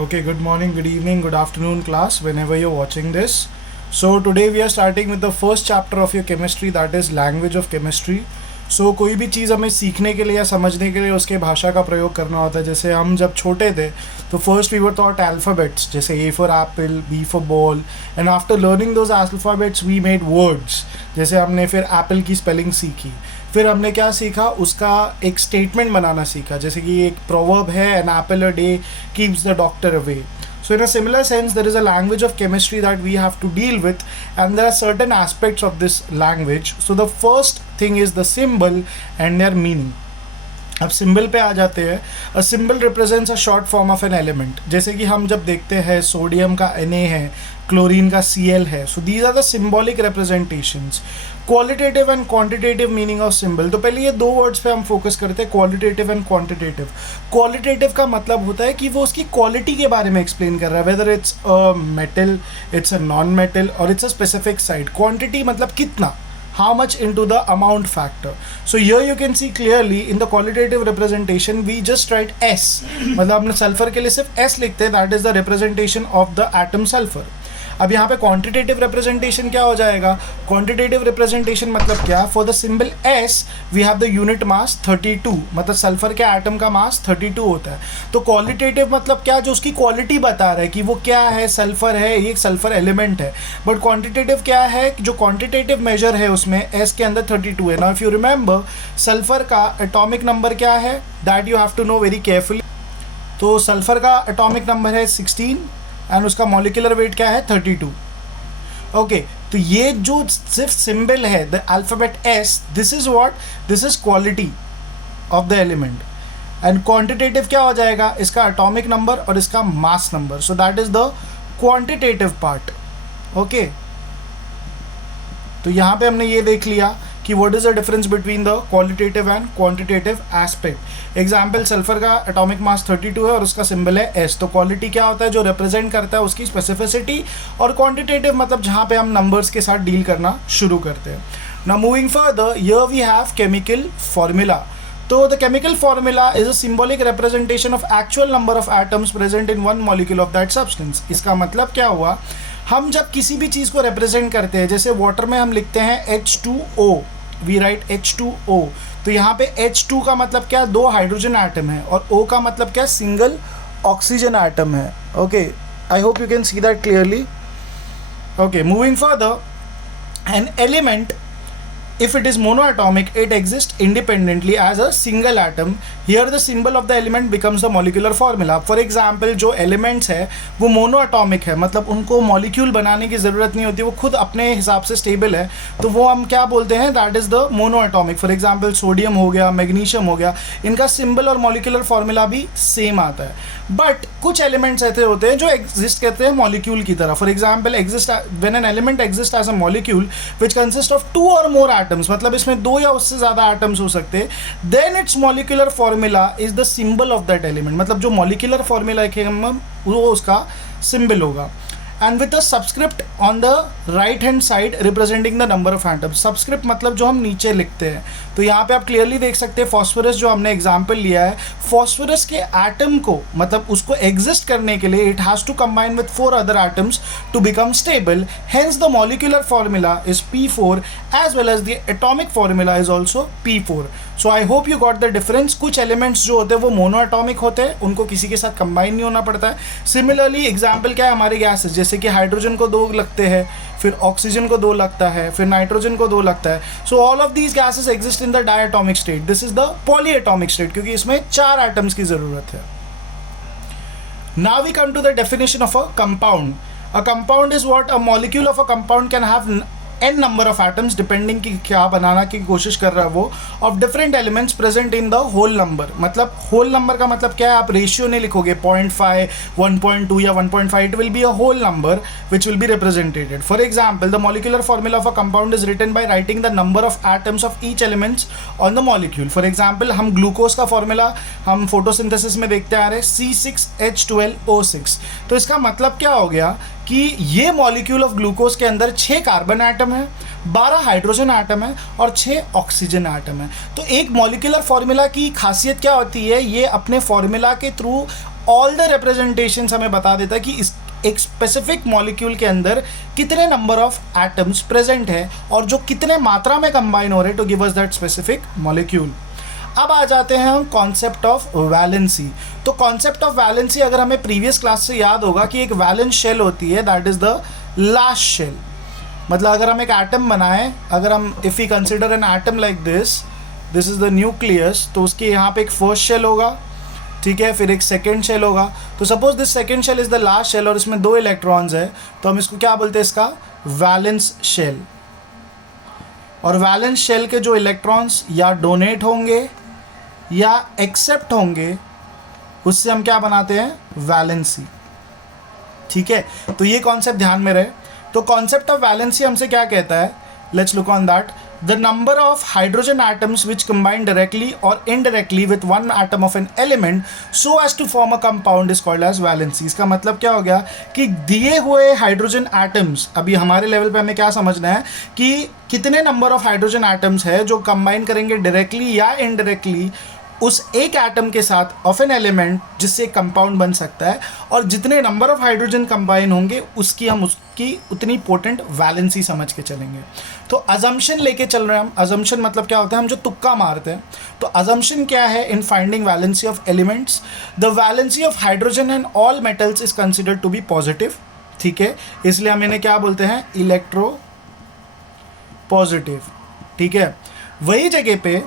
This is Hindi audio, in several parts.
Okay, good morning, good evening, good afternoon, class, whenever you're watching this. So, today we are starting with the first chapter of your chemistry, that is language of chemistry. So, कोई भी चीज़ हमें सीखने के लिए या समझने के लिए उसके भाषा का प्रयोग करना होता है. जैसे हम जब छोटे थे तो first we were taught alphabets, जैसे A for apple, B for ball, and after learning those alphabets we made words. जैसे हमने फिर एप्पल की स्पेलिंग सीखी, फिर हमने क्या सीखा, उसका एक स्टेटमेंट बनाना सीखा. जैसे कि एक प्रोवर्ब है, an apple a day keeps the doctor away. So in a similar sense, there is a language of chemistry that we have to deal with, and there are certain aspects of this language. So the first thing is the symbol and their meaning. अब सिंबल पे आ जाते हैं. A symbol represents a short form of an element. जैसे कि हम जब देखते हैं सोडियम का Na है, क्लोरीन का Cl है. So these are the symbolic representations. Qualitative and quantitative meaning of symbol. तो पहले ये दो वर्ड्स पे हम फोकस करते हैं, क्वालिटेटिव एंड क्वांटिटेटिव. क्वालिटेटिव का मतलब होता है कि वो उसकी क्वालिटी के बारे में एक्सप्लेन कर रहा है, whether it's a metal, it's a non metal or it's a specific side. Quantity मतलब कितना, how much into the amount factor. So here you can see clearly in the qualitative representation we just write S. मतलब अपने सल्फर के लिए सिर्फ S लिखते हैं, that is the representation of the atom sulfur. अब यहाँ पे क्वांटिटेटिव रिप्रेजेंटेशन क्या हो जाएगा. क्वांटिटेटिव रिप्रेजेंटेशन मतलब क्या, for the symbol S we have the unit mass 32, मतलब सल्फर के एटम का मास 32 होता है. तो क्वालिटेटिव मतलब क्या, जो उसकी क्वालिटी बता रहा है कि वो क्या है, सल्फर है, ये एक सल्फर एलिमेंट है. बट क्वांटिटेटिव क्या है, जो क्वांटिटेटिव मेजर है उसमें S के अंदर 32 है. Now if you remember, sulphur का एटॉमिक नंबर क्या है, that you have to know very carefully. तो सल्फर का एटॉमिक नंबर है 16 एंड उसका मॉलिक्यूलर वेट क्या है 32. ओके, तो ये जो सिर्फ सिंबल है the alphabet S, this is what, this is quality of the element. And quantitative क्या हो जाएगा, इसका एटॉमिक नंबर और इसका mass number. So that is the quantitative part. Okay, तो यहाँ पे हमने ये देख लिया कि what is the difference between the qualitative and quantitative aspect. Example, sulphur का एटॉमिक मास 32 है और उसका सिंबल है S. तो क्वालिटी क्या होता है, जो रिप्रेजेंट करता है उसकी स्पेसिफिसिटी, और क्वांटिटेटिव मतलब जहाँ पे हम नंबर्स के साथ डील करना शुरू करते हैं. Now moving further, here we have chemical formula. तो the chemical formula is a symbolic representation of actual number of atoms present in one molecule of that substance. इसका मतलब क्या हुआ, हम जब किसी भी चीज़ को रिप्रेजेंट करते हैं, जैसे वाटर में हम लिखते हैं H2O, वी राइट H2O. तो यहाँ पे H2 का मतलब क्या, दो हाइड्रोजन एटम है, और O का मतलब क्या, सिंगल ऑक्सीजन एटम है. Okay, I hope you can see that clearly. Okay, moving further, an element if it is monoatomic, it exists independently as a single atom. Here the symbol of the element becomes the molecular formula. For example, जो elements है वो monoatomic है, मतलब उनको molecule बनाने की ज़रूरत नहीं होती, वो खुद अपने हिसाब से stable है, तो वो हम क्या बोलते हैं, that is the monoatomic. For example, sodium हो गया, मैग्नीशियम हो गया, इनका symbol और molecular formula भी same आता है. बट कुछ एलिमेंट्स ऐसे होते हैं जो एग्जिस्ट करते हैं मॉलिक्यूल की तरह. For example, exist when an element exist as a molecule which consist of 2 और मोर एटम्स, मतलब इसमें 2 या उससे ज़्यादा एटम्स हो सकते हैं, then its molecular formula is the symbol of that element. मतलब जो मॉलिक्यूलर फॉर्मूला है वो उसका सिंबल होगा. And with the subscript on the right hand side representing the number of atoms. Subscript मतलब जो हम नीचे लिखते हैं. तो यहाँ पे आप क्लियरली देख सकते हैं फॉस्फोरस जो हमने एग्जाम्पल लिया है, फॉस्फोरस के एटम को, मतलब उसको एग्जिस्ट करने के लिए it has to combine with 4 other atoms to become stable. Hence the molecular formula is P4 as well as the atomic formula is also P4. So I hope you got the difference. कुछ एलिमेंट्स जो होते हैं वो मोनो एटॉमिक होते हैं, उनको किसी के साथ कंबाइन नहीं होना पड़ता है. सिमिलरली एग्जाम्पल क्या है, हमारे गैसेस, जैसे कि हाइड्रोजन को 2 लगते हैं, फिर ऑक्सीजन को 2 लगता है, फिर नाइट्रोजन को 2 लगता है. So all of these gases exist in the diatomic state. This is the polyatomic state, क्योंकि इसमें 4 एटम्स की जरूरत है. Now we come to the definition of a compound. A compound is what, a molecule of a compound can have n number of atoms depending कि क्या बनाना की कोशिश कर रहा है वो, of different elements present in the whole number. मतलब होल नंबर का मतलब क्या है, आप रेशियो नहीं लिखोगे 0.5, 1.2 या 1.5, it will be a whole number which will be represented. For example, the molecular formula of a compound is written by writing the number of atoms of each elements on the molecule. For example, हम ग्लूकोज का फॉर्मूला हम फोटोसिंथेसिस में देखते आ रहे हैं, C6H12O6. तो इसका मतलब क्या हो गया कि ये मॉलिक्यूल ऑफ ग्लूकोज के अंदर 6 कार्बन एटम है, 12 हाइड्रोजन एटम है और 6 ऑक्सीजन एटम है. तो एक मॉलिक्यूलर फॉर्मूला की खासियत क्या होती है, ये अपने फॉर्मूला के थ्रू ऑल द रिप्रेजेंटेशंस हमें बता देता है कि इस एक स्पेसिफिक मॉलिक्यूल के अंदर कितने नंबर ऑफ एटम्स प्रेजेंट है और जो कितने मात्रा में कंबाइन हो रहे to give us that specific molecule. अब आ जाते हैं हम कॉन्सेप्ट ऑफ वैलेंसी। तो कॉन्सेप्ट ऑफ वैलेंसी अगर हमें प्रीवियस क्लास से याद होगा कि एक वैलेंस शेल होती है, that is the last shell. मतलब अगर हम एक एटम बनाएं, अगर हम if you consider an atom like this is the nucleus, तो उसके यहाँ पे एक फर्स्ट शेल होगा, ठीक है, फिर एक सेकेंड शेल होगा। तो suppose this second shell is the last shell और इसमें 2 इलेक्ट्रॉन्स है, तो हम इसको क्या बोलते हैं, इसका वैलेंस शेल। और वैलेंस शेल के जो इलेक्ट्रॉन्स या डोनेट होंगे या एक्सेप्ट होंगे, उससे हम क्या बनाते हैं, वैलेंसी। ठीक है, तो ये कॉन्सेप्ट ध्यान में रहे। तो कॉन्सेप्ट ऑफ वैलेंसी हमसे क्या कहता है, let's look on that. The number of hydrogen atoms which combine directly or indirectly with one atom of an element so as to form a compound is called as valency। इसका मतलब क्या हो गया कि दिए हुए हाइड्रोजन एटम्स, अभी हमारे लेवल पे हमें क्या समझना है कि कितने नंबर ऑफ हाइड्रोजन एटम्स है जो कंबाइन करेंगे डायरेक्टली या इनडायरेक्टली उस एक एटम के साथ ऑफ एन एलिमेंट, जिससे कंपाउंड बन सकता है। और जितने नंबर ऑफ हाइड्रोजन कंबाइन होंगे उसकी उतनी पोटेंट वैलेंसी समझ के चलेंगे। तो अजम्पशन लेके चल रहे हैं हम। अजम्पशन मतलब क्या होता है, हम जो तुक्का मारते हैं। तो अजम्पशन क्या है in finding valency of elements, the valency of hydrogen and all metals is considered to be positive. ठीक है, इसलिए हम इन्हें क्या बोलते हैं, इलेक्ट्रो पॉजिटिव। ठीक है, वही जगह पे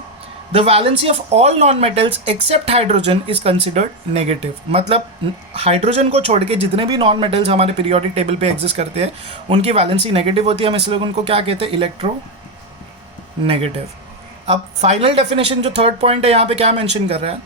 the valency of all non metals accept hydrogen is considered negative. मतलब हाइड्रोजन को छोड़ के जितने भी नॉन मेटल्स हमारे पीरियोडिक टेबल पे एग्जिस्ट करते हैं उनकी वैलेंसी नेगेटिव होती है। हम इसलिए उनको क्या कहते हैं, इलेक्ट्रो नेगेटिव। अब फाइनल डेफिनेशन जो थर्ड पॉइंट है यहाँ पे क्या मेंशन कर रहा है,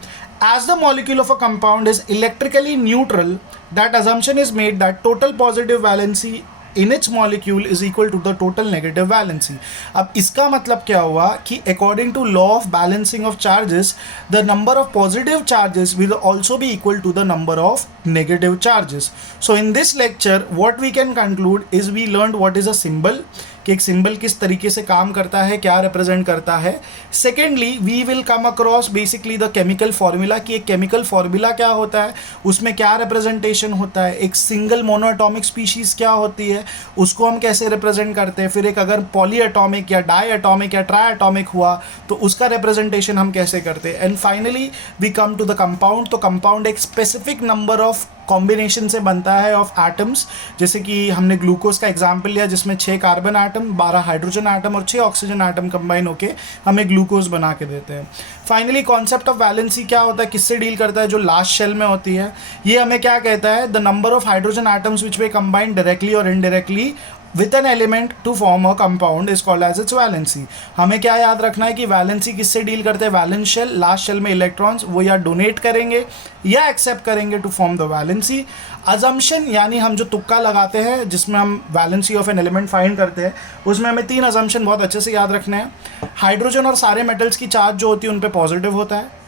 as the molecule of a compound is electrically neutral, that assumption is made that total positive valency in its molecule is equal to the total negative valency। अब इसका मतलब क्या हुआ कि according to law of balancing of charges, the number of positive charges will also be equal to the number of negative charges। So in this lecture what we can conclude is we learned what is a symbol, कि एक सिंबल किस तरीके से काम करता है, क्या रिप्रेजेंट करता है। Secondly we will come across basically the chemical formula, कि एक केमिकल फार्मूला क्या होता है, उसमें क्या रिप्रेजेंटेशन होता है, एक सिंगल मोनोएटॉमिक स्पीशीज़ क्या होती है, उसको हम कैसे रिप्रेजेंट करते हैं, फिर एक अगर पॉली एटॉमिक या डाई एटॉमिक या ट्राई एटॉमिक हुआ तो उसका रिप्रेजेंटेशन हम कैसे करते हैं। And finally we come to the compound. तो कंपाउंड एक स्पेसिफिक नंबर ऑफ कॉम्बिनेशन से बनता है ऑफ एटम्स, जैसे कि हमने ग्लूकोज का एग्जांपल लिया जिसमें 6 कार्बन एटम, 12 हाइड्रोजन एटम और 6 ऑक्सीजन एटम कंबाइन होके हमें ग्लूकोज बना के देते हैं। फाइनली कॉन्सेप्ट ऑफ वैलेंसी क्या होता है, किससे डील करता है, जो लास्ट शेल में होती है। ये हमें क्या कहता है, the number of hydrogen atoms which way combine directly और indirectly with an element to form a compound is called as its valency। हमें क्या याद रखना है कि वैलेंसी किससे डील करते हैं, वैलेंस शेल, लास्ट शेल में इलेक्ट्रॉन्स वो या डोनेट करेंगे या एक्सेप्ट करेंगे to form the valency. Assumption यानी हम जो तुक्का लगाते हैं जिसमें हम valency of an element find करते हैं, उसमें हमें 3 अजम्पशन बहुत अच्छे से याद रखने हैं। हाइड्रोजन और सारे मेटल्स की चार्ज जो होती है उन पे पॉजिटिव होता है,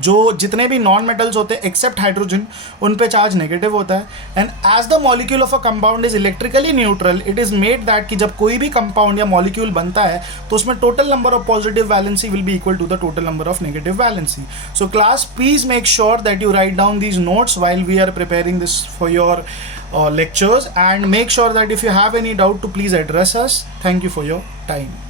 जो जितने भी नॉन मेटल्स होते हैं एक्सेप्ट हाइड्रोजन उन पे चार्ज नेगेटिव होता है। And as the molecule of a compound is electrically neutral, it is made that कि जब कोई भी कंपाउंड या मॉलिक्यूल बनता है तो उसमें total number of positive valency will be equal to the total number of negative valency. So class please make sure that you write down these notes while we are preparing this for your lectures, and make sure that if you have any doubt to please address us. Thank you for your time.